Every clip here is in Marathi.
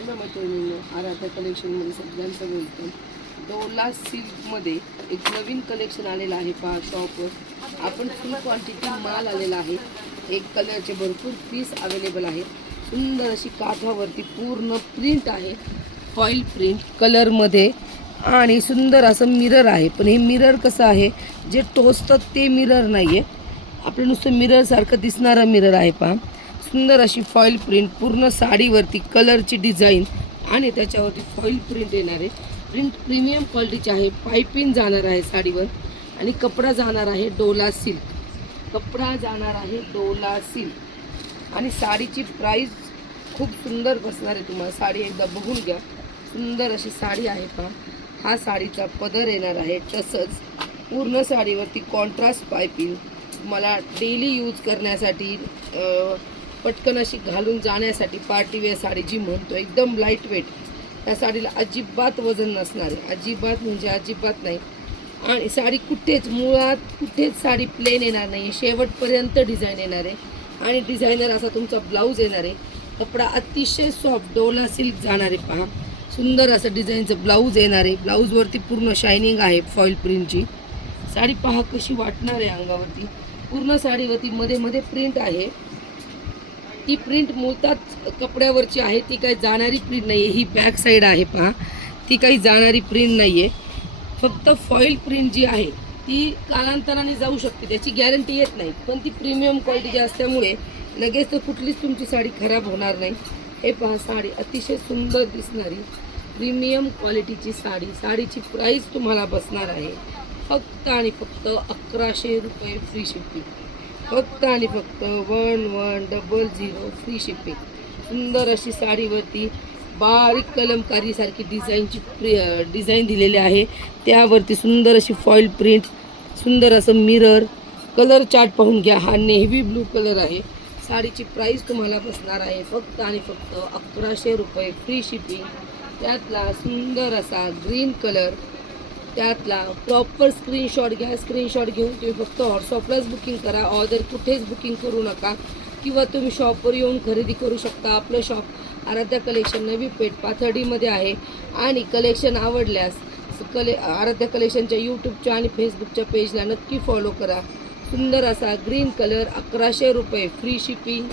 हॅलो मैत्रिणींनो, आराध्या कलेक्शनमध्ये सगळ्यांचं वेलकम. डोला सिल्कमध्ये एक नवीन कलेक्शन आलेलं आहे. पहा शॉपवर आपण फुल क्वांटिटी माल आलेला आहे. एक कलरचे भरपूर पीस अवेलेबल आहेत. सुंदर अशी काठावरती पूर्ण प्रिंट आहे, फॉईल प्रिंट कलरमध्ये, आणि सुंदर असं मिरर आहे. पण हे मिरर कसं आहे, जे टोचतं ते मिरर नाही आहे, आपलं नुसतं मिररसारखं दिसणारं मिरर आहे. पहा सुंदर अशी फॉईल प्रिंट पूर्ण साडीवरती, कलरची डिझाईन आणि त्याच्यावरती फॉईल प्रिंट येणार आहे. प्रिंट प्रीमियम क्वालिटीची आहे. पायपिंग जाणार आहे साडीवर आणि कपडा जाणार आहे डोला सिल्क. कपडा जाणार आहे डोला सिल्क आणि साडीची प्राईस खूप सुंदर बसणार आहे. तुम्हाला साडी एकदा बघून घ्या. सुंदर अशी साडी आहे. पहा हा साडीचा पदर येणार आहे. तसंच पूर्ण साडीवरती कॉन्ट्रास्ट पायपिंग, मला डेली यूज करण्यासाठी पटकन अशी घालून जाण्यासाठी पार्टीवेअर साडी जी म्हणतो, एकदम लाईट वेट. त्या साडीला अजिबात वजन नसणार आहे, अजिबात म्हणजे अजिबात नाही. आणि साडी मुळात कुठेच साडी प्लेन येणार नाही, शेवटपर्यंत डिझाईन येणार आहे आणि डिझायनर असा तुमचा ब्लाऊज येणार आहे. कपडा अतिशय सॉफ्ट डोला सिल्क जाणार आहे. पहा सुंदर असं डिझाईनचं ब्लाऊज येणार आहे. ब्लाऊजवरती पूर्ण शायनिंग आहे फॉईल प्रिंटची. साडी पहा कशी वाटणार आहे अंगावरती. पूर्ण साडीवरती मध्ये मध्ये प्रिंट आहे. ती प्रिंट मुळात कपड्यावरची आहे, ती काही जाणारी प्रिंट नाही आहे. ही बॅक साईड आहे. पहा ती काही जाणारी प्रिंट नाही आहे. फक्त फॉईल प्रिंट जी आहे ती कालांतराने जाऊ शकते, त्याची गॅरंटी येत नाही. पण ती प्रीमियम क्वालिटीची असल्यामुळे लगेच तर कुठलीच तुमची साडी खराब होणार नाही. हे पहा साडी अतिशय सुंदर दिसणारी प्रीमियम क्वालिटीची साडी. साडीची प्राईस तुम्हाला बसणार आहे फक्त आणि फक्त 1100 रुपये फ्री शिपिंग. फक्त आणि फक्त 1100 फ्री शिपिंग. सुंदर अशी साडीवरती बारीक कलमकारीसारखी डिझाईन दिलेली आहे. त्यावरती सुंदर अशी फॉईल प्रिंट, सुंदर असं मिरर. कलर चार्ट पाहून घ्या. हा नेव्ही ब्लू कलर आहे. साडीची प्राईस तुम्हाला बसणार आहे फक्त आणि फक्त 1100 रुपये फ्री शिपिंग. त्यातला सुंदर असा ग्रीन कलर, त्यातला प्रॉपर स्क्रीनशॉट घ्या. स्क्रीनशॉट घेऊन तुम्ही फक्त व्हॉट्सअपलाच बुकिंग करा. ऑर्डर कुठेच बुकिंग करू नका, किंवा तुम्ही शॉपवर येऊन खरेदी करू शकता. आपलं शॉप आराध्या कलेक्शन नवी पेठ पाथर्डीमध्ये आहे. आणि कलेक्शन आवडल्यास आराध्या कलेक्शनच्या यूट्यूबच्या आणि फेसबुकच्या पेजला नक्की फॉलो करा. सुंदर असा ग्रीन कलर 1100 रुपये फ्री शिपिंग.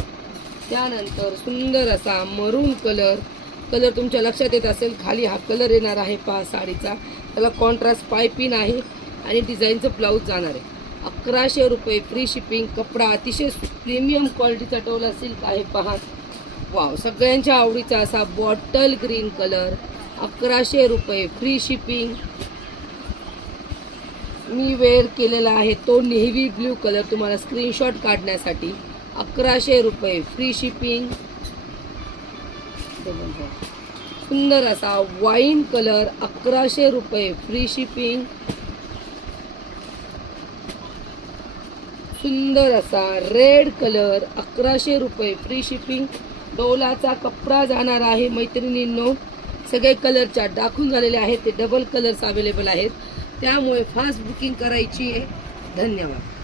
त्यानंतर सुंदर असा मरून कलर तुमच्या लक्षात येत असेल, खाली हा कलर येणार आहे. पहा साडीचा, त्याला कॉन्ट्रास्ट पायपिंग आहे आणि डिझाईनचं ब्लाऊज जाणार आहे. 1100 रुपये फ्री शिपिंग. कपडा अतिशय प्रीमियम क्वालिटीचा डोला सिल्क आहे. पहा वाव, सगळ्यांच्या आवडीचा असा बॉटल ग्रीन कलर 1100 रुपये फ्री शिपिंग. मी वेअर केलेला आहे तो नेव्ही ब्ल्यू कलर, तुम्हाला स्क्रीनशॉट काढण्यासाठी 1100 रुपये फ्री शिपिंग. सुंदर असा वाईन कलर 1100 रुपये फ्री शिपिंग. सुंदर असा रेड कलर 1100 रुपये फ्री शिपिंग. डोलाचा कपडा जाणार आहे मैत्रिणींनो. सगळे कलर चार्ट दाखवून झालेले आहेत. ते डबल कलर्स अवेलेबल आहेत, त्यामुळे फास्ट बुकिंग करायची आहे. धन्यवाद.